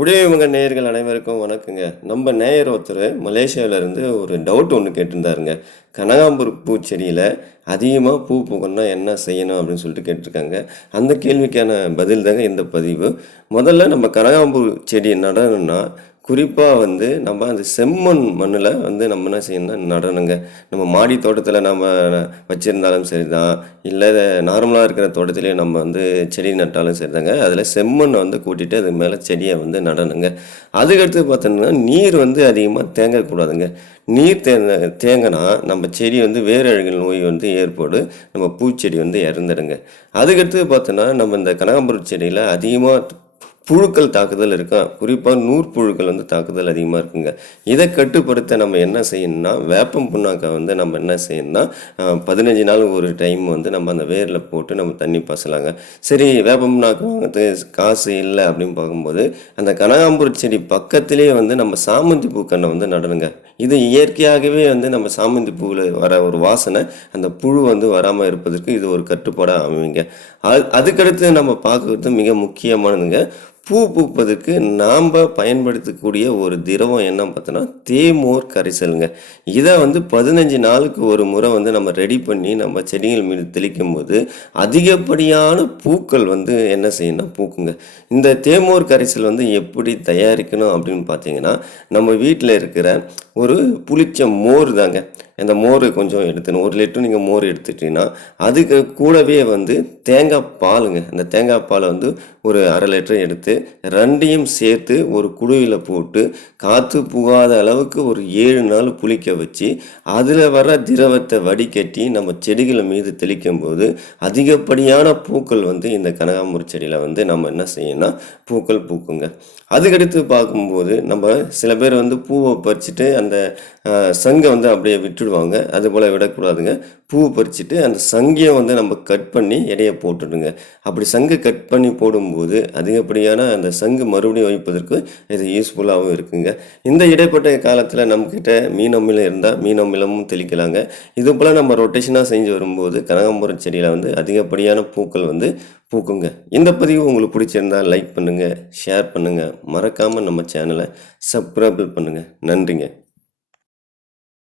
உடையவங்க நேயர்கள் அனைவருக்கும் வணக்கங்க. நம்ம நேயர் ஒருத்தர் மலேசியாவிலேருந்து ஒரு டவுட் ஒன்று கேட்டிருந்தாருங்க. கனகாம்பூர் பூச்செடியில் அதிகமாக பூ பூக்கணும்னா என்ன செய்யணும் அப்படின்னு சொல்லிட்டு கேட்டிருக்காங்க. அந்த கேள்விக்கான பதில் தாங்க இந்த பதிவு. முதல்ல நம்ம கனகாம்பூர் செடி நடணும்னா குறிப்பாக நம்ம அந்த செம்மண் மண்ணில் நம்ம என்ன செய்யணும்னா நடணுங்க. நம்ம மாடி தோட்டத்தில் நம்ம வச்சுருந்தாலும் சரி தான், இல்லை நார்மலாக இருக்கிற தோட்டத்திலே நம்ம செடி நட்டாலும் சரி தாங்க. அதில் செம்மண்ணை கூட்டிகிட்டு அது மேலே செடியை நடணுங்க. அதுக்கடுத்து பார்த்தோம்னா நீர் அதிகமாக தேங்கக்கூடாதுங்க. நீர் தேங்கினா நம்ம செடி வேர் அழுகல் நோய் ஏற்படும். நம்ம பூச்செடி இறந்துடுங்க. அதுக்கடுத்து பார்த்தோன்னா நம்ம இந்த கனகாம்பரம் செடியில் அதிகமாக புழுக்கள் தாக்குதல் இருக்கா, குறிப்பாக நூற்புழுக்கள் தாக்குதல் அதிகமாக இருக்குங்க. இதை கட்டுப்படுத்த நம்ம என்ன செய்யணும்னா வேப்பம் புண்ணாக்கை நம்ம என்ன செய்யணும்னா 15 நாள் ஒரு டைம் நம்ம அந்த வேரில் போட்டு நம்ம தண்ணி பாசலாங்க. சரி, வேப்பம் புண்ணாக்கு வாங்கிறது காசு இல்லை அப்படின்னு பார்க்கும்போது அந்த கனகாம்பூர் செடி பக்கத்திலே நம்ம சாமந்தி பூக்கண்ணை நடணுங்க. இது இயற்கையாகவே நம்ம சாமந்தி பூவில் வர ஒரு வாசனை அந்த புழு வராமல் இருப்பதற்கு இது ஒரு கட்டுப்பாடாக அமைங்க. அதுக்கடுத்து நம்ம பார்க்கறது மிக முக்கியமானதுங்க. பூ பூப்பதற்கு நாம் பயன்படுத்தக்கூடிய ஒரு திரவம் என்ன பார்த்தோன்னா தேமோர் கரைசலுங்க. இதை 15 நாளுக்கு ஒரு முறை நம்ம ரெடி பண்ணி நம்ம செடிகள் மீது தெளிக்கும் போது அதிகப்படியான பூக்கள் என்ன செய்யணும்னா பூக்குங்க. இந்த தேமோர் கரைசல் எப்படி தயாரிக்கணும் அப்படின்னு பார்த்தீங்கன்னா, நம்ம வீட்டில் இருக்கிற ஒரு புளிச்ச மோர் தாங்க. அந்த மோர் கொஞ்சம் எடுத்துணும். 1 லிட்டர் நீங்கள் மோர் எடுத்துட்டீங்கன்னா அதுக்கு கூடவே தேங்காய் பாலுங்க. அந்த தேங்காய் பாலை ஒரு 1/2 லிட்டர் எடுத்து ரெண்டையும் சேர்த்து ஒரு குடுவையில் போட்டு காற்று புகாத அளவுக்கு ஒரு 7 நாள் புளிக்க வச்சு அதில் வர திரவத்தை வடிகட்டி நம்ம செடிகள் மீது தெளிக்கும் போது அதிகப்படியான பூக்கள் இந்த கனகாம்பூர் செடியில் நம்ம என்ன செய்யணும்னா பூக்கள் பூக்குங்க. அதுக்கடுத்து பார்க்கும்போது நம்ம சில பேர் பூவை பறிச்சுட்டு அந்த சங்கை அப்படியே விட்டுடுவாங்க. அதுபோல் விடக்கூடாதுங்க. பூவை பறிச்சுட்டு அந்த சங்கையை நம்ம கட் பண்ணி எடையை போட்டுடுங்க. அப்படி சங்கு கட் பண்ணி போடும்போது அதிகப்படியான அந்த சங்கு மறுபடியும் வைப்பதற்கு இது யூஸ்ஃபுல்லாகவும் இருக்குங்க. இந்த இடைப்பட்ட காலத்தில் நம்மக்கிட்ட மீன் அமிலம் இருந்தால் மீன் அமிலமும் தெளிக்கலாங்க. இது போல் நம்ம ரொட்டேஷனாக செஞ்சு வரும்போது கனகாம்பரம் செடியில் அதிகப்படியான பூக்கள் பூக்குங்க. இந்த பதிவு உங்களுக்கு பிடிச்சிருந்தால் லைக் பண்ணுங்கள், ஷேர் பண்ணுங்கள், மறக்காமல் நம்ம சேனலை சப்ஸ்கிரைப் பண்ணுங்கள். நன்றிங்க.